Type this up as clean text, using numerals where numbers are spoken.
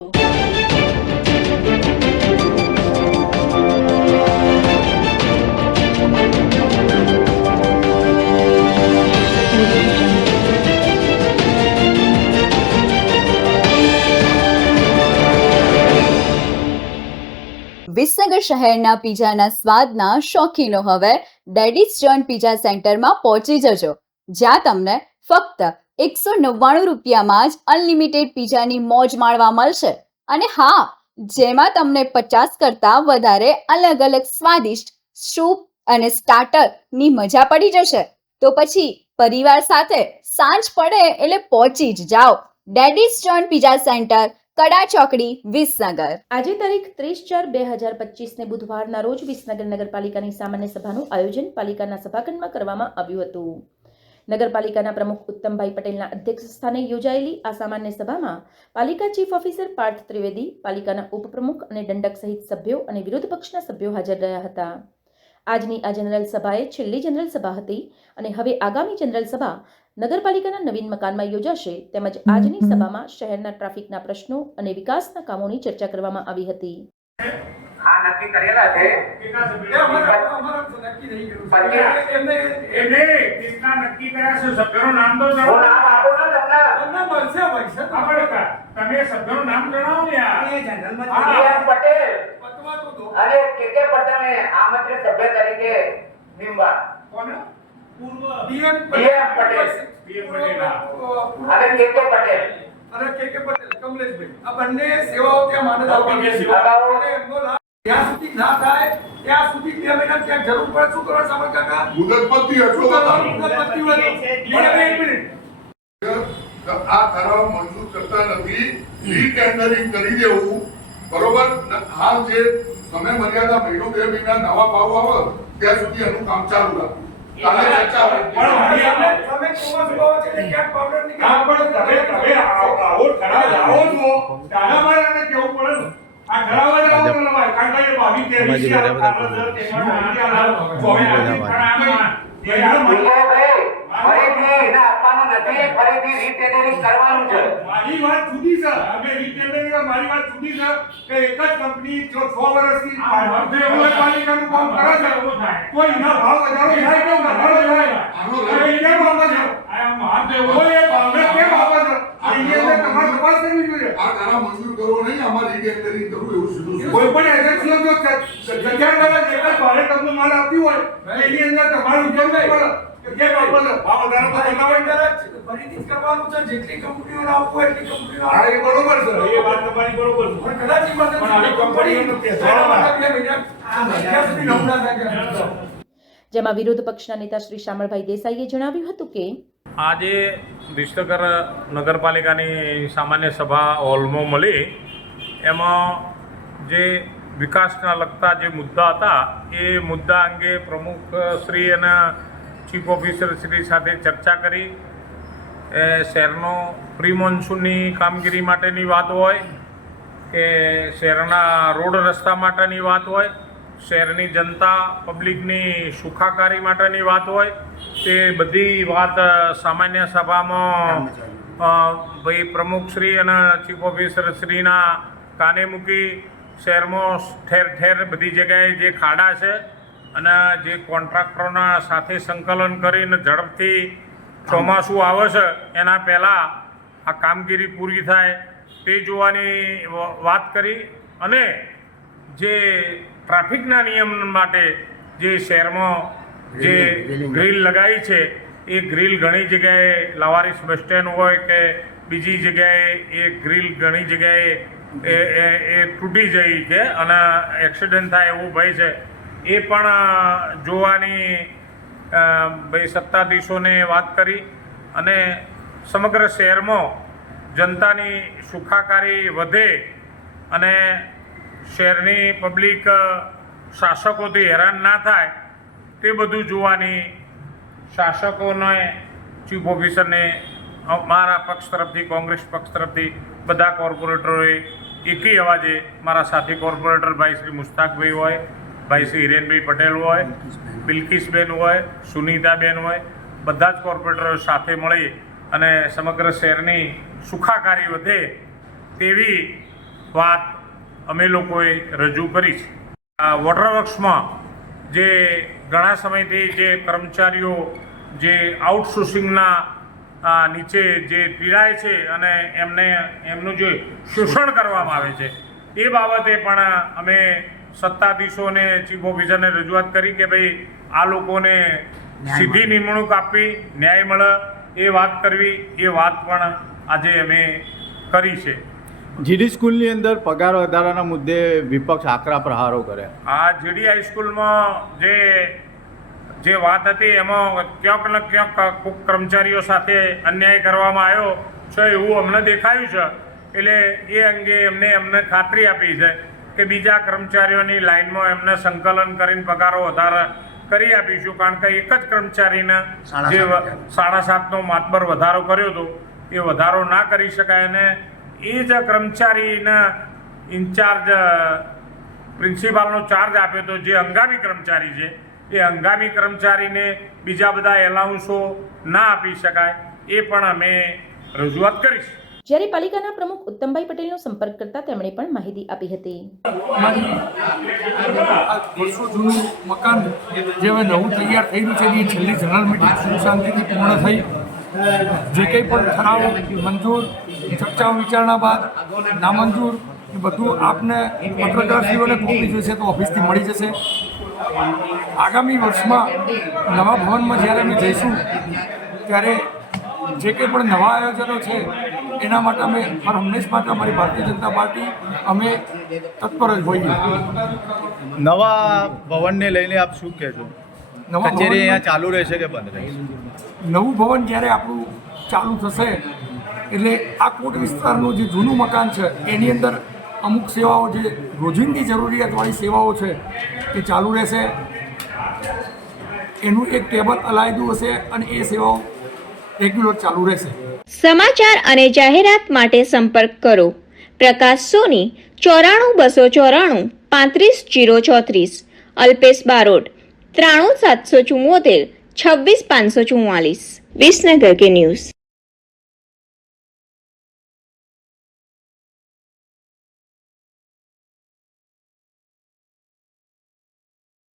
વિસનગર શહેરના પીઝાના સ્વાદના શોખીનો હવે daddy's John pizza સેન્ટરમાં પહોંચી જજો, જ્યાં તમને ફક્ત 199 રૂપિયામાં જ અનલિમિટેડ પીઝાની મોજ માણવા મળશે. અને હા, જેમાં તમને 50 કરતાં વધારે અલગ અલગ સ્વાદિષ્ટ સૂપ અને સ્ટાર્ટરની મજા પડી જશે. તો પછી પરિવાર સાથે સાંજ પડે એટલે પહોંચી જ જાઓ ડેડીઝ જોન પીઝા સેન્ટર, કડા ચોકડી, વિસનગર. આજે તારીખ 30/4/2025 બુધવારના રોજ વિસનગર નગરપાલિકાની સામાન્ય સભાનું આયોજન પાલિકાના સભાખંડમાં કરવામાં આવ્યું હતું. નગરપાલિકાના પ્રમુખ ઉત્તમભાઈ પટેલના અધ્યક્ષ સ્થાને યોજાયેલી આ સામાન્ય સભામાં પાલિકા ચીફ ઓફિસર પાર્થ ત્રિવેદી, પાલિકાના ઉપપ્રમુખ અને દંડક સહિત સભ્યો અને વિરોધ પક્ષના સભ્યો હાજર રહ્યા હતા. આજની આ જનરલ સભાએ છેલ્લી જનરલ સભા હતી અને હવે આગામી જનરલ સભા નગરપાલિકાના નવીન મકાનમાં યોજાશે. તેમજ આજની સભામાં શહેરના ટ્રાફિકના પ્રશ્નો અને વિકાસના કામોની ચર્ચા કરવામાં આવી હતી. હા, નક્કી કરેલા છે. કેટલા નક્કી કર્યા છે? સભ્યોનું નામ તો જણાવો. તમે સભ્યોનું નામ જણાવો ને યાર. પટેલ અને કે પટેલને આમંત્રિત સભ્ય તરીકે નિમવા. કોણ? બીએમ પટેલ અને કે પટેલ કમલેશભાઈ, આ બંને સેવાઓ ત્યાં માનદ ત્યાં સુધી ના થાય ત્યાં સુધી 2 મહિના ક્યાંક જરૂર પડે શું કરવા સામર કાકા? મુદતપતિ હશો આ ઠરાવ મંજૂર કરતા નથી, રીટેન્ડરિંગ કરી દેવું બરોબર. હાલ જે સમય મર્યાદા મહિનો 2 મહિના નવા ભાવ આવે ત્યાં સુધી એનું કામ ચાલુ રાખવું. કાલે ચર્ચા તમે કોમર્સ ભાવ છે એટલે ક્યાંક પાવડર ની કામ પડે. તમે આવો ઠરાવ લાવો છો દાદા મારાને કેવું પડે ને. આ ઠરાવ જ આવો ન લવાય. કારણ કે 22 ફરીથી રીટેન્ડરિંગ કરવાનું છે. મારી વાત જુદી છે. અમે રીટેન્ડરિંગ મારી વાત જુદી છે કે એક જ કંપની જો 6 વર્ષથી નગરપાલિકાનું કામ કરે છે કોઈ ના ભાવ વધારો થાય કે ઘટાડો થાય એ કેમ આપે છે? આ મહાદેવ હોય ભાવને કેમ આપે છે? અહીંયા તમારે તપાસ કરવી જોઈએ. આ ઠરાવ મંજૂર કરવો નહીં, અમારે રીટેન્ડરિંગ કરવું એવું સીધું. કોઈ પણ એજન્સીઓ જો જગ્યા દ્વારા જે કોઈ ભાડે તમને માલ આપ્યું હોય એની અંદર તમારું કેમ નહીં પડે કે ભાવ વધારો તો ફરીથી કરવાનું છે. જેટલી કંપનીઓ આવવું એટલી કંપનીઓ હા, એ બરોબર છે. એ વાત તમારી બરોબર છે. પણ કદાચ એ વાત પણ આવી કંપનીઓનો જેમાં વિરોધ પક્ષના નેતા શ્રી શામળભાઈ દેસાઈએ જણાવ્યું હતું કે આજે વિસનગર નગરપાલિકાની સામાન્ય સભા હોલમાં મળી એમાં જે વિકાસના લગતા જે મુદ્દા હતા એ મુદ્દા અંગે પ્રમુખ શ્રી અને ચીફ ઓફિસર શ્રી સાથે ચર્ચા કરી. એ શહેરનો પ્રી મોન્સૂનની કામગીરી માટેની વાત હોય કે શહેરના રોડ રસ્તા માટેની વાત હોય, શહેરની જનતા પબ્લિકની સુખાકારી માટેની વાત હોય, તે બધી વાત સામાન્ય સભામાં ભાઈ પ્રમુખશ્રી અને ચીફ ઓફિસરશ્રીના કાને મૂકી શહેરમાં ઠેર ઠેર બધી જગ્યાએ જે ખાડા છે અને જે કોન્ટ્રાક્ટરોના સાથે સંકલન કરીને ઝડપથી ચોમાસું આવે છે એના પહેલાં આ કામગીરી પૂરી થાય તે જોવાની વાત કરી. અને જે ટ્રાફિકના નિયમ માટે જે શહેરમાં જે ગ્રીલ લગાવી છે એ ગ્રીલ ઘણી જગ્યાએ લાવારીસ બસ સ્ટેન્ડ હોય કે બીજી જગ્યાએ એ ગ્રીલ ઘણી જગ્યાએ એ તૂટી જઈ છે અને એક્સિડન્ટ થાય એવું ભય છે. એ પણ જોવાની ભાઈ સત્તાધીશોને વાત કરી અને સમગ્ર શહેરમાં જનતાની સુખાકારી વધે અને શહેરની પબ્લિક શાસકોથી હેરાન ના થાય તે બધું જોવાની શાસકોને, ચીફ ઓફિસરને, મારા પક્ષ તરફથી, કોંગ્રેસ પક્ષ તરફથી બધા કોર્પોરેટરોએ એકી અવાજે મારા સાથી કોર્પોરેટર ભાઈ શ્રી મુસ્તાકભાઈ હોય, ભાઈ શ્રી હિરેનભાઈ પટેલ હોય, બિલકિસબેન હોય, સુનીતાબેન હોય, બધા જ કોર્પોરેટરો સાથે મળી અને સમગ્ર શહેરની સુખાકારી વધે તેવી વાત અમે લોકોએ રજૂ કરી છે. વોટરવર્ક્સમાં જે ઘણા સમયથી જે કર્મચારીઓ જે આઉટસોર્સિંગના નીચે જે પીડાય છે અને એમનું જે શોષણ કરવામાં આવે છે એ બાબતે પણ અમે સત્તાધીશોને ચીફ ઓફિસરને રજૂઆત કરી કે ભાઈ આ લોકોને સીધી નિમણૂક આપવી, ન્યાય મળે એ વાત કરવી. એ વાત પણ આજે અમે કરી છે. જીડી સ્કૂલની અંદર પગાર વધારાના મુદ્દે વિપક્ષ આકરા પ્રહારો કર્યા. આ જીડી હાઈસ્કૂલમાં જે વાત હતી એમાં ક્યાંક ને ક્યાંક કોઈક કર્મચારીઓ સાથે અન્યાય કરવામાં આવ્યો છે એવું અમને દેખાયું છે. એટલે એ અંગે એમને ખાતરી આપી છે કે બીજા કર્મચારીઓની લાઇનમાં એમને સંકલન કરીને પગારો વધારે કરી આપીશું. કારણ કે એક જ કર્મચારીને જે 7.5નો માતબર વધારો કર્યો હતો એ વધારો ના કરી શકાય અને એ જ કર્મચારીના ઇન્ચાર્જ પ્રિન્સિપાલનો ચાર્જ આપ્યો હતો જે હંગામી કર્મચારી છે એ હંગામી કર્મચારીને બીજા બધા એલાઉન્સો ના આપી શકાય એ પણ અમે રજૂઆત કરીશું. જ્યારે પાલિકાના પ્રમુખ ઉત્તમભાઈ પટેલનો સંપર્ક કરતા તેમણે પણ માહિતી આપી હતી. વર્ષો જૂનું મકાન જે હવે નવું તૈયાર થઈ રહ્યું છે એની છેલ્લી જનરલ મીટિંગ સુખ શાંતિથી પૂર્ણ થઈ. જે કંઈ પણ ઠરાવ મંજૂર, ચર્ચા વિચારણા બાદ નામંજૂર એ બધું આપને પત્રકારશ્રીઓને કોપી જોઈશે તો ઓફિસથી મળી જશે. આગામી વર્ષમાં નવા ભવનમાં જ્યારે અમે જઈશું ત્યારે જે કંઈ પણ નવા આયોજનો છે એના માટે અમે હંમેશ માટે અમારી ભારતીય જનતા પાર્ટી અમે તત્પર જ હોઈએ. નવા ભવનને લઈને આપ શું કહેશો? નવા કચેરી અહીંયા ભવનમાં ચાલુ રહેશે કે બંધ રહેશે? નવું ભવન જ્યારે આપણું ચાલુ થશે એટલે આ કોટ વિસ્તારનું જે જૂનું મકાન છે એની અંદર અમુક સેવાઓ જે રોજિંદી જરૂરિયાતવાળી સેવાઓ છે એ ચાલુ રહેશે. એનું એક ટેબલ અલાયદું હશે અને એ સેવાઓ રેગ્યુલર ચાલુ રહેશે. સમાચાર અને જાહેરાત માટે સંપર્ક કરો પ્રકાશ સોની 94 294 35 034, અલ્પેશ બારોટ 93 774 26 544. વિસનગર કે ન્યૂઝ.